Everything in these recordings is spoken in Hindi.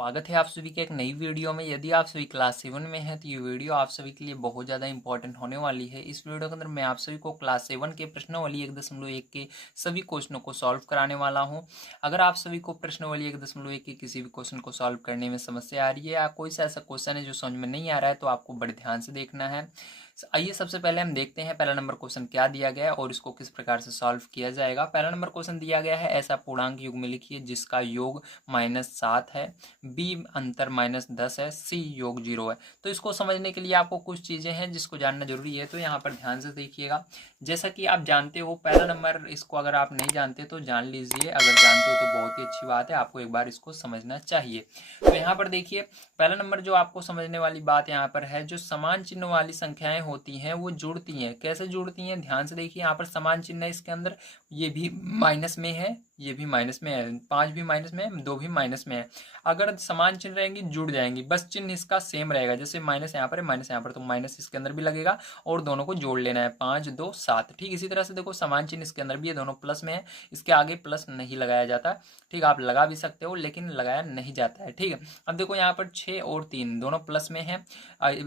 स्वागत है आप सभी के एक नई वीडियो में। यदि आप सभी क्लास 7 में हैं तो ये वीडियो आप सभी के लिए बहुत ज़्यादा इंपॉर्टेंट होने वाली है। इस वीडियो के अंदर मैं आप सभी को क्लास 7 के प्रश्नावली 1.1 के सभी क्वेश्चनों को सॉल्व कराने वाला हूं। अगर आप सभी को प्रश्नावली 1.1 के किसी भी क्वेश्चन को सॉल्व करने में समस्या आ रही है या कोई सा ऐसा क्वेश्चन है जो समझ में नहीं आ रहा है तो आपको बड़े ध्यान से देखना है। आइए सबसे पहले हम देखते हैं पहला नंबर क्वेश्चन क्या दिया गया है और इसको किस प्रकार से सॉल्व किया जाएगा। पहला नंबर क्वेश्चन दिया गया है, ऐसा पूर्णांक युग्म लिखिए जिसका योग -7 है, बी अंतर -10 है, सी योग 0 है। तो इसको समझने के लिए आपको कुछ चीज़ें हैं जिसको जानना जरूरी है, तो यहाँ पर ध्यान से देखिएगा। जैसा कि आप जानते हो पहला नंबर, इसको अगर आप नहीं जानते तो जान लीजिए, अगर जानते हो तो बहुत ही अच्छी बात है, आपको एक बार इसको समझना चाहिए। तो यहाँ पर देखिए पहला नंबर जो आपको समझने वाली बात यहाँ पर है, जो समान चिन्ह वाली संख्याएं होती हैं वो जुड़ती हैं। कैसे जुड़ती हैं, ध्यान से देखिए। यहाँ पर समान चिन्ह है इसके अंदर, ये भी माइनस में है, ये भी माइनस में है, 5 भी माइनस में है, 2 भी माइनस में है। अगर समान चिन्ह रहेंगी जुड़ जाएंगी, बस चिन्ह इसका सेम रहेगा। जैसे माइनस यहाँ पर है, माइनस यहाँ पर, तो माइनस इसके अंदर भी लगेगा और दोनों को जोड़ लेना है, 5 2 7। ठीक इसी तरह से देखो समान चिन्ह इसके अंदर भी है, दोनों प्लस में है, इसके आगे प्लस नहीं लगाया जाता। ठीक, आप लगा भी सकते हो लेकिन लगाया नहीं जाता है। ठीक है, अब देखो यहाँ पर 6 और 3 दोनों प्लस में है,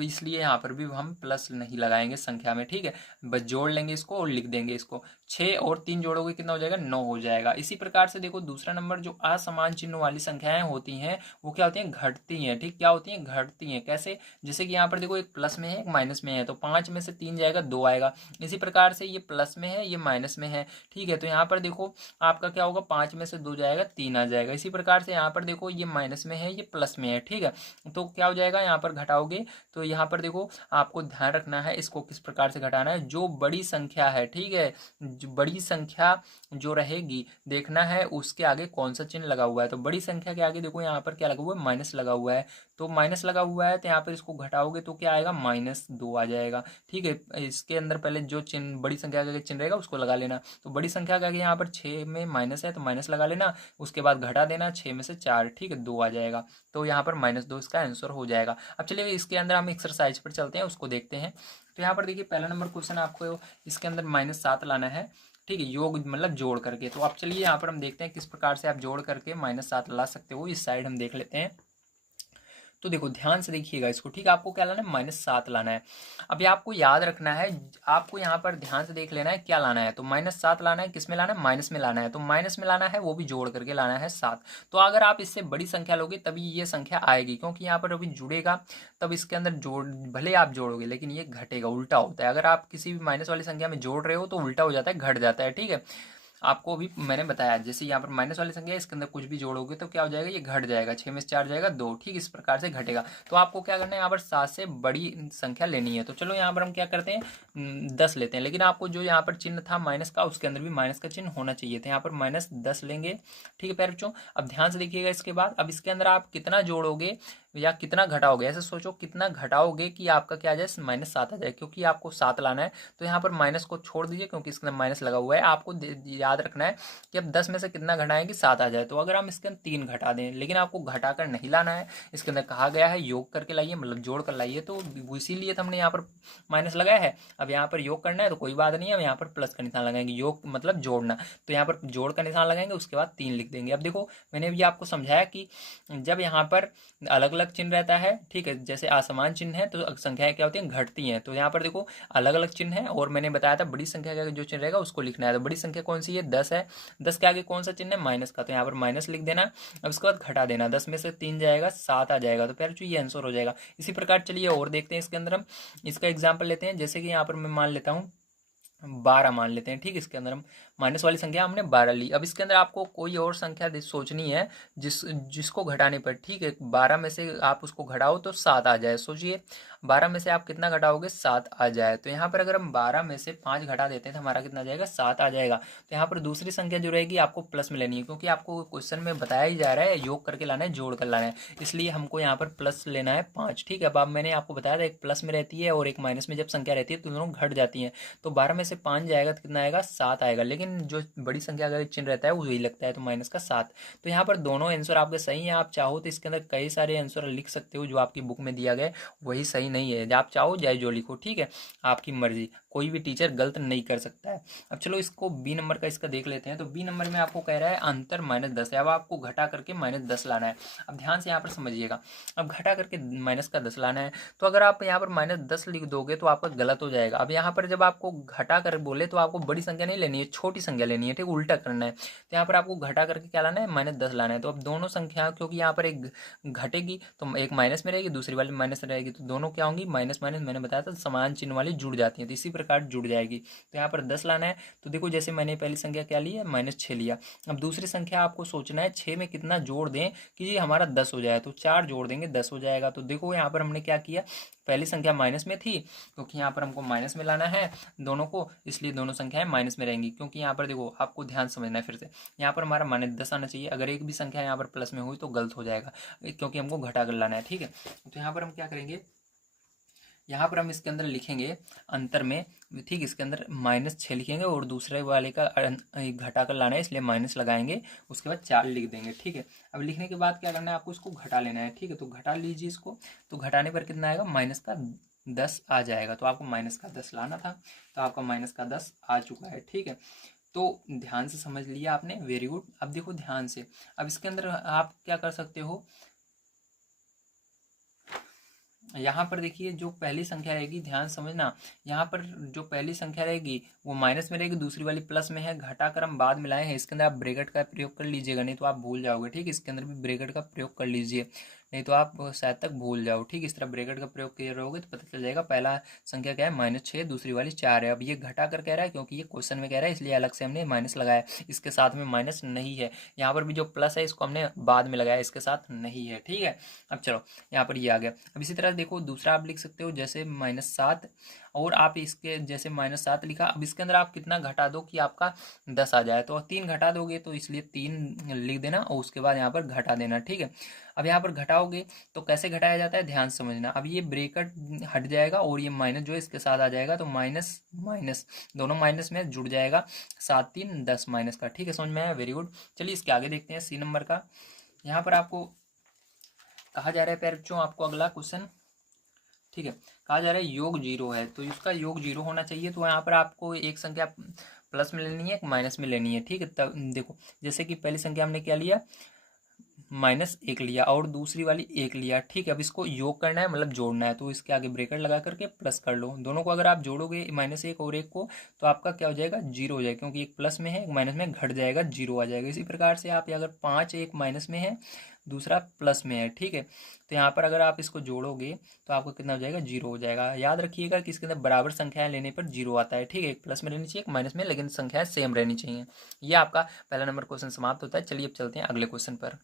इसलिए यहाँ पर भी हम प्लस नहीं लगाएंगे संख्या में। ठीक है, बस जोड़ लेंगे इसको और लिख देंगे इसको। 6 और 3 जोड़ोगे कितना हो जाएगा, 9 हो जाएगा। इसी प्रकार से देखो दूसरा नंबर, जो असमान चिन्ह वाली संख्याएं होती हैं वो क्या होती हैं, घटती हैं। ठीक, क्या होती हैं, घटती हैं। कैसे, जैसे कि यहाँ पर देखो एक प्लस में है एक माइनस में है, तो 5 में से 3 जाएगा 2 आएगा। इसी प्रकार से ये प्लस में है ये माइनस में है। ठीक है, तो यहाँ पर देखो आपका क्या होगा, 5 में से 2 जाएगा 3 आ जाएगा। इसी प्रकार से यहाँ पर देखो ये माइनस में है ये प्लस में है। ठीक है, तो क्या हो जाएगा, यहाँ पर घटाओगे तो यहाँ पर देखो आपको ध्यान रखना है इसको किस प्रकार से घटाना है। जो बड़ी संख्या है, ठीक है, जो बड़ी संख्या जो रहेगी देखना है उसके आगे कौन सा चिन्ह लगा हुआ है। तो बड़ी संख्या के आगे देखो यहाँ पर क्या लगा हुआ है, माइनस लगा हुआ है। तो माइनस लगा हुआ है तो यहाँ पर इसको घटाओगे तो क्या आएगा, -2 आ जाएगा। ठीक है, इसके अंदर पहले जो चिन्ह बड़ी संख्या का चिन्ह रहेगा उसको लगा लेना। तो बड़ी संख्या का आगे यहाँ पर 6 में माइनस है तो माइनस लगा लेना, उसके बाद घटा देना, 6 में से 4, ठीक है, 2 आ जाएगा। तो यहाँ पर -2 इसका आंसर हो जाएगा। अब चलिए इसके अंदर हम एक्सरसाइज पर चलते हैं, उसको देखते हैं। तो यहाँ पर देखिए पहला नंबर क्वेश्चन आपको इसके अंदर -7 लाना है। ठीक है, योग मतलब जोड़ करके। तो अब चलिए यहाँ पर हम देखते हैं किस प्रकार से आप जोड़ करके -7 ला सकते हो। इस साइड हम देख लेते हैं। तो देखो ध्यान से देखिएगा इसको। ठीक है, आपको क्या लाना है, -7 लाना है। अभी आपको याद रखना है, आपको यहाँ पर ध्यान से देख लेना है क्या लाना है। तो -7 लाना है, किस में लाना है, माइनस में लाना है। तो माइनस में लाना है, वो भी जोड़ करके लाना है 7। तो अगर आप इससे बड़ी संख्या लोगे तभी ये संख्या आएगी, क्योंकि यहाँ पर अभी जुड़ेगा तब इसके अंदर जोड़, भले आप जोड़ोगे लेकिन ये घटेगा, उल्टा होता है। अगर आप किसी भी माइनस वाली संख्या में जोड़ रहे हो तो उल्टा हो जाता है, घट जाता है। ठीक है, आपको अभी मैंने बताया, जैसे यहाँ पर माइनस वाली संख्या है इसके अंदर कुछ भी जोड़ोगे तो क्या हो जाएगा, ये घट जाएगा। 6 में से 4 जाएगा 2। ठीक, इस प्रकार से घटेगा। तो आपको क्या करना है, यहाँ पर 7 से बड़ी संख्या लेनी है। तो चलो यहाँ पर हम क्या करते हैं, 10 लेते हैं। लेकिन आपको जो यहाँ पर चिन्ह था माइनस का, उसके अंदर भी माइनस का चिन्ह होना चाहिए था। यहाँ पर -10 लेंगे। ठीक है प्यारे बच्चों, अब ध्यान से देखिएगा इसके बाद। अब इसके अंदर आप कितना जोड़ोगे या कितना घटाओगे, ऐसे सोचो कितना घटाओगे कि आपका क्या आ जाए, -7 आ जाए, क्योंकि आपको 7 लाना है। तो यहाँ पर माइनस को छोड़ दीजिए क्योंकि इसके अंदर माइनस लगा हुआ है। आपको याद रखना है कि अब 10 में से कितना घटाएं कि 7 आ जाए। तो अगर हम इसके अंदर 3 घटा दें, लेकिन आपको घटा कर नहीं लाना है, इसके अंदर कहा गया है योग करके लाइए, मतलब जोड़ कर लाइए। तो इसीलिए हमने यहाँ पर माइनस लगाया है। अब यहाँ पर योग करना है तो कोई बात नहीं है, हम यहाँ पर प्लस का निशान लगाएंगे, योग मतलब जोड़ना। तो यहाँ पर जोड़ का निशान लगाएंगे, उसके बाद 3 लिख देंगे। अब देखो मैंने भी आपको समझाया कि जब यहाँ पर अलग अलग चिन्ह रहता है, ठीक है, जैसे असमान चिन्ह है तो संख्याएं क्या होती हैं, घटती हैं। तो यहाँ पर देखो अलग अलग चिन्ह है और मैंने बताया था बड़ी संख्या का जो चिन्ह रहेगा उसको लिखना है। तो बड़ी संख्या कौन सी है, 10 है। 10 के आगे कौन सा चिन्ह है, माइनस का, तो यहाँ पर माइनस लिख देना। अब उसके बाद घटा देना, 10 में से 3 जाएगा 7 आ जाएगा। तो फिर ये आंसर हो जाएगा। इसी प्रकार चलिए और देखते हैं इसके अंदर, हम इसका एग्जाम्पल लेते हैं। जैसे कि यहाँ पर मैं मान लेता हूँ 12 मान लेते हैं। ठीक, इसके अंदर हम माइनस वाली संख्या हमने 12 ली। अब इसके अंदर आपको कोई और संख्या सोचनी है जिसको घटाने पर, ठीक है, 12 में से आप उसको घटाओ तो 7 आ जाए। सोचिए 12 में से आप कितना घटाओगे, 7 आ जाए। तो यहाँ पर अगर हम 12 में से 5 घटा देते हैं तो हमारा कितना आ जाएगा, 7 आ जाएगा। तो यहाँ पर दूसरी संख्या जो रहेगी आपको प्लस में लेनी है, क्योंकि आपको क्वेश्चन में बताया ही जा रहा है योग करके लाना है, जोड़ कर लाना है, इसलिए हमको यहाँ पर प्लस लेना है 5। ठीक है, अब मैंने आपको बताया था एक प्लस में रहती है और एक माइनस में जब संख्या रहती है तो दोनों घट जाती हैं। तो 12 में से 5 जाएगा तो कितना आएगा, 7 आएगा। लेकिन जो बड़ी संख्या का चिन्ह रहता है वो यही लगता है, तो माइनस का 7। तो यहाँ पर दोनों आंसर आपके सही हैं। आप चाहो तो इसके अंदर कई सारे आंसर लिख सकते हो जो आपकी बुक में दिया गया है, वही सही नहीं है। आप चाहो जाए जो लिखो, ठीक है, आपकी मर्जी, कोई भी टीचर गलत नहीं कर सकता है। अब चलो इसको बी नंबर का इसका देख लेते हैं। तो बी नंबर में आपको कह रहा है अंतर -10 है। अब आपको घटा करके -10 लाना है। अब ध्यान से यहाँ पर समझिएगा, अब घटा करके -10 लाना है। तो अगर आप यहाँ पर -10 लिख दोगे तो आपका गलत हो जाएगा। अब यहाँ पर जब आपको घटा कर बोले तो आपको बड़ी संख्या नहीं लेनी है, छोटी संख्या लेनी है, ठीक, उल्टा करना है। तो यहाँ पर आपको घटा करके क्या लाना है, -10 लाना है। तो अब दोनों संख्या, क्योंकि यहाँ पर एक घटेगी तो एक माइनस में रहेगी, दूसरी वाली माइनस रहेगी, तो दोनों क्या होंगी, माइनस माइनस, मैंने बताया था समान चिन्ह वाली जुड़ जाती है, तो इसी प्रकार जुड़ जाएगी। तो यहाँ पर 10 लाना है। तो देखो जैसे मैंने पहली संख्या क्या ली है, -6 लिया। अब दूसरी संख्या आपको सोचना है 6 में कितना जोड़ दें कि ये हमारा 10 हो जाए। तो 4 जोड़ देंगे 10 हो जाएगा। तो देखो यहाँ पर हमने क्या किया, पहली संख्या माइनस में थी, क्योंकि यहाँ पर हमको माइनस में लाना है दोनों को, इसलिए दोनों संख्याएं माइनस में रहेंगी। क्योंकि यहाँ पर देखो आपको ध्यान समझना है, फिर से यहाँ पर हमारा -10 आना चाहिए। अगर एक भी संख्या यहाँ पर प्लस में हुई तो गलत हो जाएगा, क्योंकि हमको घटा कर लाना है, ठीक है। तो यहाँ पर हम क्या करेंगे, यहाँ पर हम इसके अंदर लिखेंगे अंतर में, ठीक, इसके अंदर -6 लिखेंगे और दूसरे वाले का घटा कर लाना है, इसलिए माइनस लगाएंगे, उसके बाद 4 लिख देंगे, ठीक है। अब लिखने के बाद क्या करना है, आपको इसको घटा लेना है, ठीक है। तो घटा लीजिए इसको। तो घटाने पर कितना आएगा, -10 आ जाएगा। तो आपको -10 लाना था, तो आपका -10 आ चुका है, ठीक है। तो ध्यान से समझ लिया आपने, वेरी गुड। अब देखो ध्यान से, अब इसके अंदर आप क्या कर सकते हो, यहाँ पर देखिए जो पहली संख्या रहेगी, ध्यान समझना, यहाँ पर जो पहली संख्या रहेगी वो माइनस में रहेगी, दूसरी वाली प्लस में है, घटाकर हम बाद में लाए हैं। इसके अंदर आप ब्रैकेट का प्रयोग कर लीजिएगा, नहीं तो आप भूल जाओगे, ठीक। इसके अंदर भी ब्रैकेट का प्रयोग कर लीजिए, नहीं तो आप शायद तक भूल जाओ, ठीक। इस तरह ब्रैकेट का प्रयोग किए रहोगे तो पता चल जाएगा। पहला संख्या क्या है, -6, दूसरी वाली 4 है। अब ये घटा कर कह रहा है, क्योंकि ये क्वेश्चन में कह रहा है, इसलिए अलग से हमने माइनस लगाया। इसके साथ में माइनस नहीं है, यहाँ पर भी जो प्लस है इसको हमने बाद में लगाया, इसके साथ नहीं है, ठीक है। अब चलो यहाँ पर ये आ गया। अब इसी तरह देखो दूसरा आप लिख सकते हो, जैसे -7, और आप इसके जैसे -7 लिखा। अब इसके अंदर आप कितना घटा दो कि आपका 10 आ जाए। तो 3 घटा दोगे, तो इसलिए 3 लिख देना और उसके बाद यहाँ पर घटा देना, ठीक है। अब यहाँ पर घटाओगे तो कैसे घटाया जाता है, ध्यान समझना। अब ये ब्रैकेट हट जाएगा और ये माइनस जो है इसके साथ आ जाएगा, तो माइनस माइनस दोनों माइनस में जुड़ जाएगा, 7 3 10 माइनस का, ठीक है। समझ में आया, वेरी गुड। चलिए इसके आगे देखते हैं, सी नंबर का। यहाँ पर आपको कहा जा रहा है बच्चों, आपको अगला क्वेश्चन, ठीक है, कहा जा रहा है योग 0 है, तो इसका योग 0 होना चाहिए। तो यहाँ पर आपको एक संख्या प्लस में लेनी है, एक माइनस में लेनी है, ठीक है। तब देखो जैसे कि पहली संख्या हमने क्या लिया, -1 लिया और दूसरी वाली 1 लिया, ठीक है। अब इसको योग करना है, मतलब जोड़ना है, तो इसके आगे ब्रैकेट लगा करके प्लस कर लो। दोनों को अगर आप जोड़ोगे -1 और 1 को, तो आपका क्या हो जाएगा, 0 हो जाएगा, क्योंकि एक प्लस में है एक माइनस में, घट जाएगा, 0 आ जाएगा। इसी प्रकार से आप अगर 5, एक माइनस में है दूसरा प्लस में है, ठीक है, तो यहाँ पर अगर आप इसको जोड़ोगे तो आपको कितना हो जाएगा, 0 हो जाएगा। याद रखिएगा कि इसके अंदर बराबर संख्याएं लेने पर 0 आता है, ठीक है। एक प्लस में रहनी चाहिए, एक माइनस में, लेकिन संख्याएं सेम रहनी चाहिए। ये आपका पहला नंबर क्वेश्चन समाप्त होता है। चलिए अब चलते हैं अगले क्वेश्चन पर।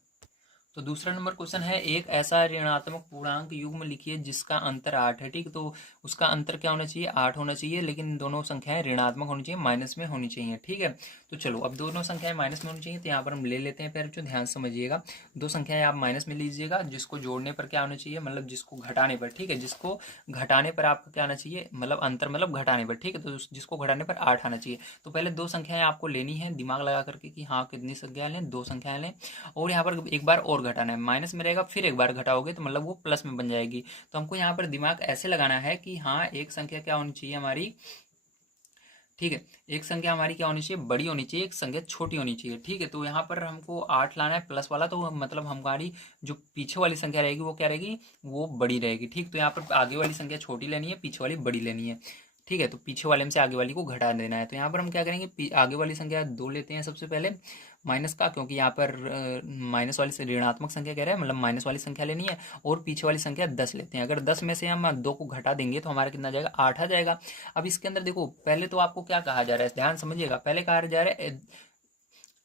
तो दूसरा नंबर क्वेश्चन है, एक ऐसा ऋणात्मक पूर्णांक युग्म लिखिए जिसका अंतर 8 है, ठीक। तो उसका अंतर क्या होना चाहिए, 8 होना चाहिए, लेकिन दोनों संख्याएं ऋणात्मक होनी चाहिए, माइनस में होनी चाहिए, ठीक है। तो चलो अब दोनों संख्याएं माइनस में होनी चाहिए, तो यहाँ पर हम ले लेते हैं। फिर जो ध्यान समझिएगा, दो संख्याएं आप माइनस में लीजिएगा, जिसको जोड़ने पर क्या होना चाहिए, मतलब जिसको घटाने पर, ठीक है, जिसको घटाने पर आपका क्या आना चाहिए, मतलब अंतर मतलब घटाने पर, ठीक है। तो जिसको घटाने पर 8 आना चाहिए। तो पहले दो संख्याएं आपको लेनी है, दिमाग लगा करके कि हाँ कितनी संख्याएं लें, दो संख्याएं लें, और यहाँ पर एक बार और घटाना है, माइनस में रहेगा, फिर एक बार घटाओगे तो मतलब वो प्लस में बन जाएगी। तो हमको यहाँ पर दिमाग ऐसे लगाना है कि हाँ एक संख्या क्या होनी चाहिए हमारी, ठीक है, एक संख्या हमारी क्या होनी चाहिए, बड़ी होनी चाहिए, एक संख्या छोटी होनी चाहिए, ठीक है। तो यहाँ पर हमको 8 लाना है प्लस वाला, तो मतलब हमारी जो पीछे वाली संख्या रहेगी वो क्या रहेगी, वो बड़ी रहेगी, ठीक। तो यहाँ पर आगे वाली संख्या छोटी लेनी है, पीछे वाली बड़ी लेनी है, ठीक है। तो पीछे वाले में से आगे वाली को घटा देना है। तो यहाँ पर हम क्या करेंगे, आगे वाली संख्या 2 लेते हैं सबसे पहले माइनस का, क्योंकि यहाँ पर माइनस वाली से ऋणात्मक संख्या कह रहे हैं, मतलब माइनस वाली संख्या लेनी है, और पीछे वाली संख्या 10 लेते हैं। अगर 10 में से हम 2 को घटा देंगे तो हमारा कितना आ जाएगा, 8 आ जाएगा। अब इसके अंदर देखो पहले तो आपको क्या कहा जा रहा है, ध्यान समझिएगा, पहले कहा जा रहा है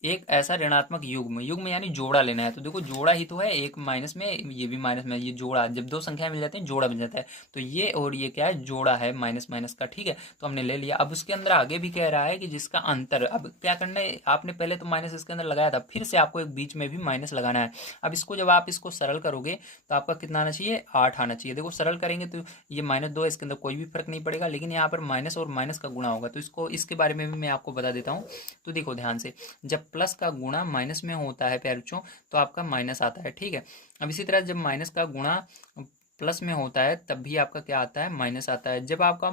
एक ऐसा ऋणात्मक युग्म, युग्म यानी जोड़ा लेना है। तो देखो जोड़ा ही तो है, एक माइनस में ये भी माइनस में, ये जोड़ा, जब दो संख्या मिल जाती हैं जोड़ा बन जाता है। तो ये और ये क्या है, जोड़ा है माइनस माइनस का, ठीक है। तो हमने ले लिया। अब उसके अंदर आगे भी कह रहा है कि जिसका अंतर, अब क्या करना है, आपने पहले तो माइनस इसके अंदर लगाया था, फिर से आपको एक बीच में भी माइनस लगाना है। अब इसको जब आप इसको सरल करोगे तो आपका कितना आना चाहिए, 8 आना चाहिए। देखो सरल करेंगे तो ये -2 है, इसके अंदर कोई भी फर्क नहीं पड़ेगा, लेकिन यहाँ पर माइनस और माइनस का गुणा होगा। तो इसको, इसके बारे में भी मैं आपको बता देता हूँ। तो देखो ध्यान से, जब प्लस का गुणा माइनस में होता है प्यारे बच्चों, तो आपका माइनस आता है, ठीक है। अब इसी तरह जब माइनस का गुणा प्लस में होता है तब भी आपका क्या आता है, माइनस आता है। जब आपका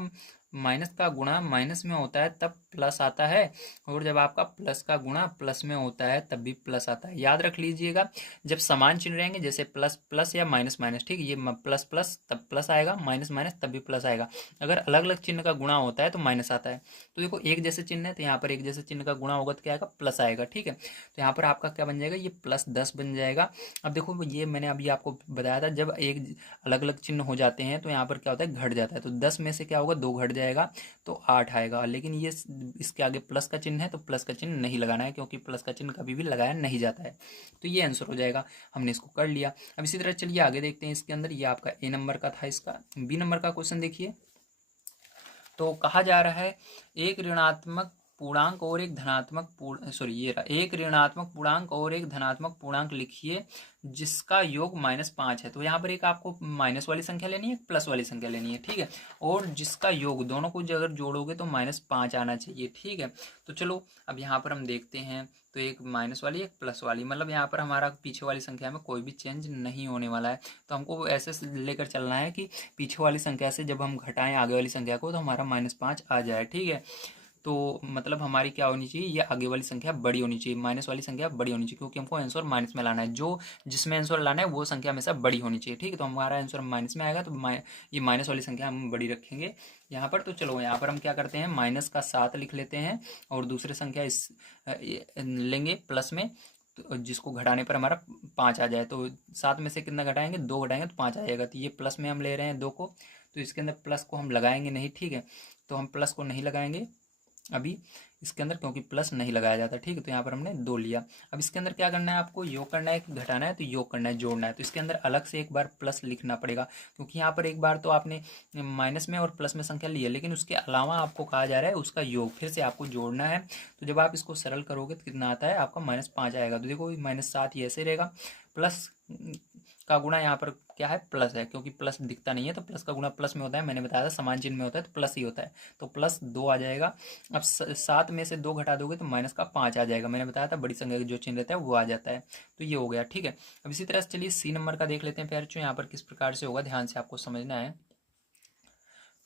माइनस का गुणा माइनस में होता है तब प्लस आता है, और जब आपका प्लस का गुणा प्लस में होता है तब भी प्लस आता है। याद रख लीजिएगा, जब समान चिन्ह रहेंगे जैसे प्लस प्लस या माइनस माइनस, ठीक है, ये प्लस प्लस तब प्लस आएगा, माइनस माइनस तब भी प्लस आएगा। अगर अलग अलग चिन्ह का गुणा होता है तो माइनस आता है। तो देखो एक जैसे चिन्ह है तो यहाँ पर एक जैसे चिन्ह का गुणा होगा तो क्या आएगा, प्लस आएगा, ठीक है। तो यहाँ पर आपका क्या बन जाएगा, ये +10 बन जाएगा। अब देखो ये मैंने अभी आपको बताया था, जब एक अलग अलग चिन्ह हो जाते हैं तो यहाँ पर क्या होता है, घट जाता है। तो 10 में से क्या होगा, 2 घट जाएगा तो 8 आएगा। लेकिन ये इसके आगे प्लस का चिन्ह है तो प्लस का चिन्ह नहीं लगाना है, क्योंकि प्लस का चिन्ह कभी भी लगाया नहीं जाता है। तो ये आंसर हो जाएगा, हमने इसको कर लिया। अब इसी तरह चलिए आगे देखते हैं। इसके अंदर ये आपका ए नंबर का था, इसका बी नंबर का क्वेश्चन देखिए। तो कहा जा रहा है एक ऋणात्मक पूर्णांक और एक धनात्मक एक ऋणात्मक पूर्णांक और एक धनात्मक पूर्णांक लिखिए जिसका योग -5 है। तो यहाँ पर एक आपको माइनस वाली संख्या लेनी है, प्लस वाली संख्या लेनी है, ठीक है। और जिसका योग दोनों को अगर जोड़ोगे तो -5 आना चाहिए, ठीक है। तो चलो अब यहाँ पर हम देखते हैं। तो एक माइनस वाली एक प्लस वाली, मतलब यहाँ पर हमारा पीछे वाली संख्या में कोई भी चेंज नहीं होने वाला है। तो हमको ऐसे लेकर चलना है कि पीछे वाली संख्या से जब हम घटाएं आगे वाली संख्या को तो हमारा -5 आ जाए, ठीक है। तो मतलब हमारी क्या होनी चाहिए, ये आगे वाली संख्या बड़ी होनी चाहिए, माइनस वाली संख्या बड़ी होनी चाहिए, क्योंकि हमको आंसर माइनस में लाना है। जो जिसमें आंसर लाना है वो संख्या हमेशा बड़ी होनी चाहिए, ठीक है। तो हमारा आंसर माइनस में आएगा, तो ये माइनस वाली संख्या हम बड़ी रखेंगे यहाँ पर। तो चलो यहाँ पर हम क्या करते हैं, -7 लिख लेते हैं और दूसरी संख्या इस लेंगे प्लस में, तो जिसको घटाने पर हमारा 5 आ जाए। तो 7 में से कितना घटाएंगे, 2 घटाएंगे तो 5 आ जाएगा। तो ये प्लस में हम ले रहे हैं 2 को, तो इसके अंदर प्लस को हम लगाएंगे नहीं, ठीक है। तो हम प्लस को नहीं लगाएंगे अभी इसके अंदर, क्योंकि प्लस नहीं लगाया जाता, ठीक है। तो यहाँ पर हमने 2 लिया। अब इसके अंदर क्या करना है, आपको योग करना है कि घटाना है, तो योग करना है, जोड़ना है। तो इसके अंदर अलग से एक बार प्लस लिखना पड़ेगा, क्योंकि यहाँ पर एक बार तो आपने माइनस में और प्लस में संख्या ली है, लेकिन उसके अलावा आपको कहा जा रहा है उसका योग फिर से आपको जोड़ना है। तो जब आप इसको सरल करोगे तो कितना आता है, आपका -5 आएगा। तो देखो -7 ये ऐसे रहेगा, प्लस का गुणा यहाँ पर क्या है, प्लस है, क्योंकि प्लस दिखता नहीं है तो प्लस का गुणा प्लस में होता है, मैंने बताया था समान चिन्ह में होता है तो प्लस ही होता है। तो +2 आ जाएगा। अब 7 में से 2 घटा दोगे तो -5 आ जाएगा, मैंने बताया था बड़ी संख्या का जो चिन्ह रहता है वो आ जाता है। तो ये हो गया, ठीक है। अब इसी तरह से चलिए सी नंबर का देख लेते हैं प्यारे बच्चों, यहाँ पर किस प्रकार से होगा, ध्यान से आपको समझना है।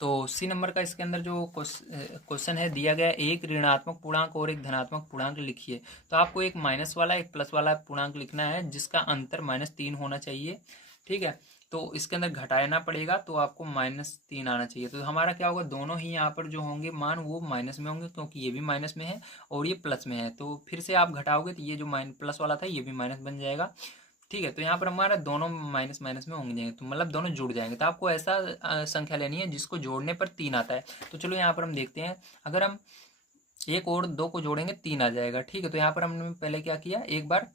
तो सी नंबर का इसके अंदर जो क्वेश्चन है दिया गया, एक ऋणात्मक पूर्णांक और एक धनात्मक पूर्णांक लिखिए। तो आपको एक माइनस वाला एक प्लस वाला पूर्णांक लिखना है जिसका अंतर -3 होना चाहिए, ठीक है। तो इसके अंदर घटाना पड़ेगा तो आपको -3 आना चाहिए। तो हमारा क्या होगा, दोनों ही यहाँ पर जो होंगे मान वो माइनस में होंगे, क्योंकि ये भी माइनस में है और ये प्लस में है। तो फिर से आप घटाओगे तो ये जो प्लस वाला था ये भी माइनस बन जाएगा, ठीक है। तो यहाँ पर हमारा दोनों माइनस माइनस में होंगे, तो मतलब दोनों जुड़ जाएंगे। तो आपको ऐसा संख्या लेनी है जिसको जोड़ने पर 3 आता है। तो चलो यहाँ पर हम देखते हैं, अगर हम 1 और 2 को जोड़ेंगे 3 आ जाएगा, ठीक है। तो यहाँ पर हमने पहले क्या किया, एक बार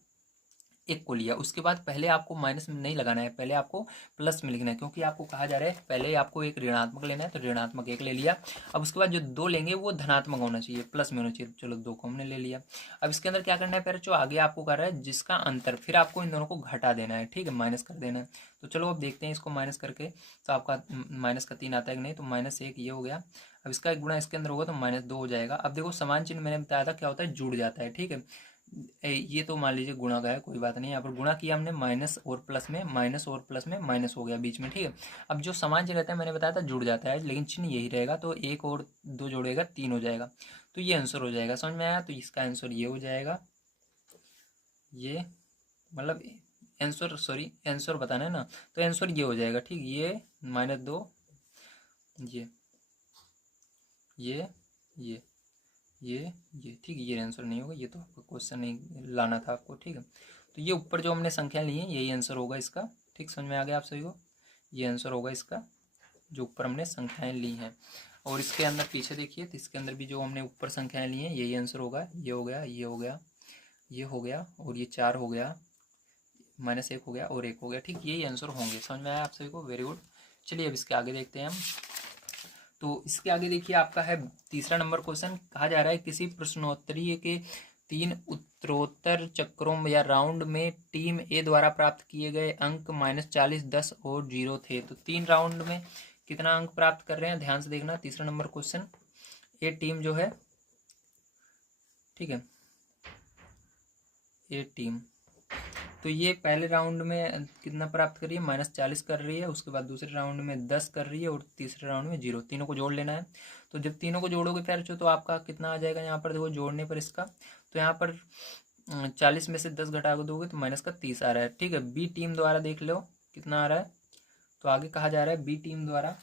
1 को लिया, उसके बाद पहले आपको माइनस में नहीं लगाना है, पहले आपको प्लस में लिखना है, क्योंकि आपको कहा जा रहा है पहले आपको एक ऋणात्मक लेना है। तो ऋणात्मक 1 ले लिया। अब उसके बाद जो 2 लेंगे वो धनात्मक होना चाहिए, प्लस में होना चाहिए। चलो 2 को हमने ले लिया। अब इसके अंदर क्या करना है, फिर जो आगे आपको कर रहा है जिसका अंतर, फिर आपको इन दोनों को घटा देना है, ठीक है, माइनस कर देना है। तो चलो अब देखते हैं इसको माइनस करके, तो आपका माइनस का 3 आता है कि नहीं। तो -1 ये हो गया। अब इसका एक गुणा इसके अंदर होगा तो -2 हो जाएगा। अब देखो समान चिन्ह मैंने बताया था क्या होता है, जुड़ जाता है, ठीक है। ये तो मान लीजिए गुणा का है, कोई बात नहीं। यहाँ पर गुणा किया हमने माइनस और प्लस में, माइनस और प्लस में माइनस हो गया बीच में, ठीक है। अब जो समान चिन्ह रहता है मैंने बताया था जुड़ जाता है, लेकिन चिन्ह यही रहेगा। तो 1 और 2 जोड़ेगा 3 हो जाएगा। तो ये आंसर हो जाएगा, समझ में आया। तो इसका आंसर ये हो जाएगा, ये मतलब आंसर बताना है ना, तो आंसर ये हो जाएगा, ठीक। ये -2, ये ये ये ये ठीक है, ये आंसर नहीं होगा, ये तो आपका क्वेश्चन नहीं लाना था आपको, ठीक है। तो ये ऊपर जो हमने संख्या ली है यही आंसर होगा इसका, ठीक। समझ में आ गया आप सभी को, ये आंसर होगा इसका जो ऊपर हमने संख्याएं ली हैं। और इसके अंदर पीछे देखिए, तो इसके अंदर भी जो हमने ऊपर संख्याएं ली हैं यही आंसर होगा। ये हो गया, ये हो गया, ये हो गया, और ये 4 हो गया, -1 हो गया और 1 हो गया, ठीक। यही आंसर होंगे, समझ में आया आप सभी को, वेरी गुड। चलिए अब इसके आगे देखते हैं हम। तो इसके आगे देखिए आपका है तीसरा नंबर क्वेश्चन। कहा जा रहा है किसी प्रश्नोत्तरीय के 3 उत्तरोत्तर चक्रों या राउंड में टीम ए द्वारा प्राप्त किए गए अंक -40, 10 और 0 थे। तो 3 राउंड में कितना अंक प्राप्त कर रहे हैं, ध्यान से देखना। तीसरा नंबर क्वेश्चन, ए टीम जो है, ठीक है, ए टीम तो ये पहले राउंड में कितना प्राप्त कर रही है, -40 कर रही है, उसके बाद दूसरे राउंड में 10 कर रही है और तीसरे राउंड में 0। तीनों को जोड़ लेना है। तो जब तीनों को जोड़ोगे फिर तो आपका कितना आ जाएगा यहाँ पर देखो जोड़ने पर इसका, तो यहाँ पर 40 में से 10 घटा दोगे तो -30 आ रहा है। ठीक है, बी टीम द्वारा देख लो कितना आ रहा है। तो आगे कहा जा रहा है बी टीम द्वारा,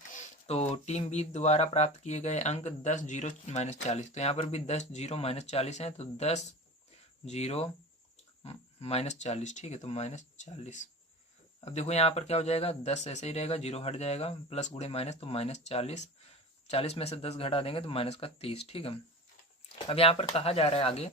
तो टीम बी द्वारा प्राप्त किए गए अंक 10 0 -40। तो यहाँ पर भी 10 0 -40 है, तो 10 0 -40। ठीक है, तो -40। अब देखो यहाँ पर क्या हो जाएगा, 10 ऐसे ही रहेगा, 0 हट जाएगा, प्लस गुणे माइनस, तो -40। 40 में से 10 घटा देंगे तो -30। ठीक है, अब यहाँ पर कहा जा रहा है आगे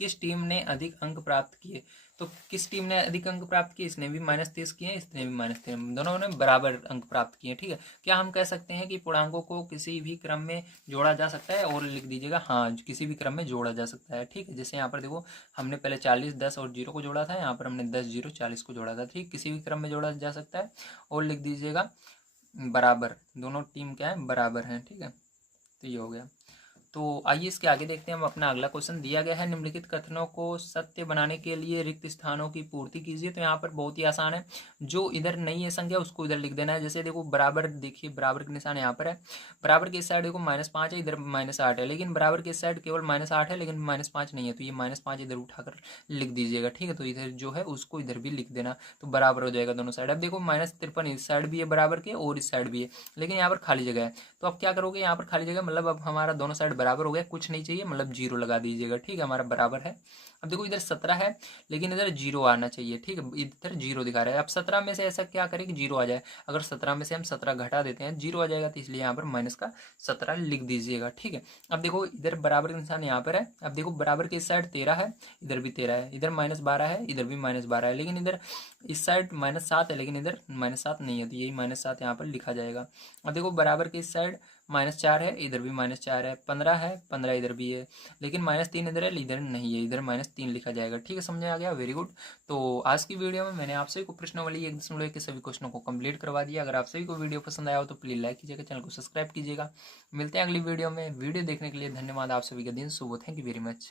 किस टीम ने अधिक अंक प्राप्त किए। तो किस टीम ने अधिक अंक प्राप्त किए, इसने भी -30 किए, इसने भी -30, दोनों ने बराबर अंक प्राप्त किए। ठीक है, क्या हम कह सकते हैं कि पूर्णांकों को किसी भी क्रम में जोड़ा जा सकता है, और लिख दीजिएगा हाँ किसी भी क्रम में जोड़ा जा सकता है। ठीक है, जैसे यहाँ पर देखो हमने पहले 40 10 और 0 को जोड़ा था, यहाँ पर हमने 10 0 40 को जोड़ा था। ठीक, किसी भी क्रम में जोड़ा जा सकता है, और लिख दीजिएगा बराबर, दोनों टीम क्या है बराबर हैं। ठीक है, तो ये हो गया। तो आइए इसके आगे देखते हैं हम अपना अगला क्वेश्चन। दिया गया है निम्नलिखित कथनों को सत्य बनाने के लिए रिक्त स्थानों की पूर्ति कीजिए। तो यहाँ पर बहुत ही आसान है, जो इधर नहीं है संख्या उसको इधर लिख देना है। जैसे देखो बराबर, देखिए बराबर के निशान यहाँ पर है, बराबर के इस साइड देखो -5 है, इधर -8 है, लेकिन बराबर के इस साइड केवल -8 है लेकिन -5 नहीं है, तो ये -5 इधर उठाकर लिख दीजिएगा। ठीक है, तो इधर जो है उसको इधर भी लिख देना, तो बराबर हो जाएगा दोनों साइड। अब देखो -53 इस साइड भी है बराबर के और इस साइड भी है, लेकिन यहाँ पर खाली जगह है, तो अब क्या करोगे, यहाँ पर खाली जगह मतलब अब हमारा दोनों साइड बराबर हो गया, कुछ नहीं चाहिए, मतलब 0 लगा दीजिएगा। ठीक है, हमारा बराबर है। अब देखो इधर 17 है लेकिन इधर 0 आना चाहिए। ठीक है, इधर 0 दिखा रहा है। अब 17 में से ऐसा क्या करें कि 0 आ जाए। अगर 17 में से हम 17 घटा देते हैं 0 आ जाएगा, तो इसलिए यहाँ पर -17 लिख दीजिएगा। ठीक है, अब देखो इधर बराबर का निशान यहाँ पर है। अब देखो बराबर के इस साइड 13 है, इधर भी 13 है, इधर -12 है, इधर भी -12 है, लेकिन इधर इस साइड -7 है लेकिन इधर -7 नहीं है, तो यही -7 यहाँ पर लिखा जाएगा। अब देखो बराबर के इस साइड -4 है, इधर भी -4 है, 15 है, 15 इधर भी है, लेकिन -3 इधर है, इधर नहीं है, इधर -3 लिखा जाएगा। ठीक है, समझ आ गया, वेरी गुड। तो आज की वीडियो में मैंने आप सभी को प्रश्नों वाली 1.1 के सभी क्वेश्चनों को कंप्लीट करवा दिया। अगर आप सभी को वीडियो पसंद आया हो तो प्लीज़ लाइक कीजिएगा, चैनल को सब्सक्राइब कीजिएगा। मिलते हैं अगली वीडियो में। वीडियो देखने के लिए धन्यवाद। आप सभी का दिन शुभ हो। Thank you very much.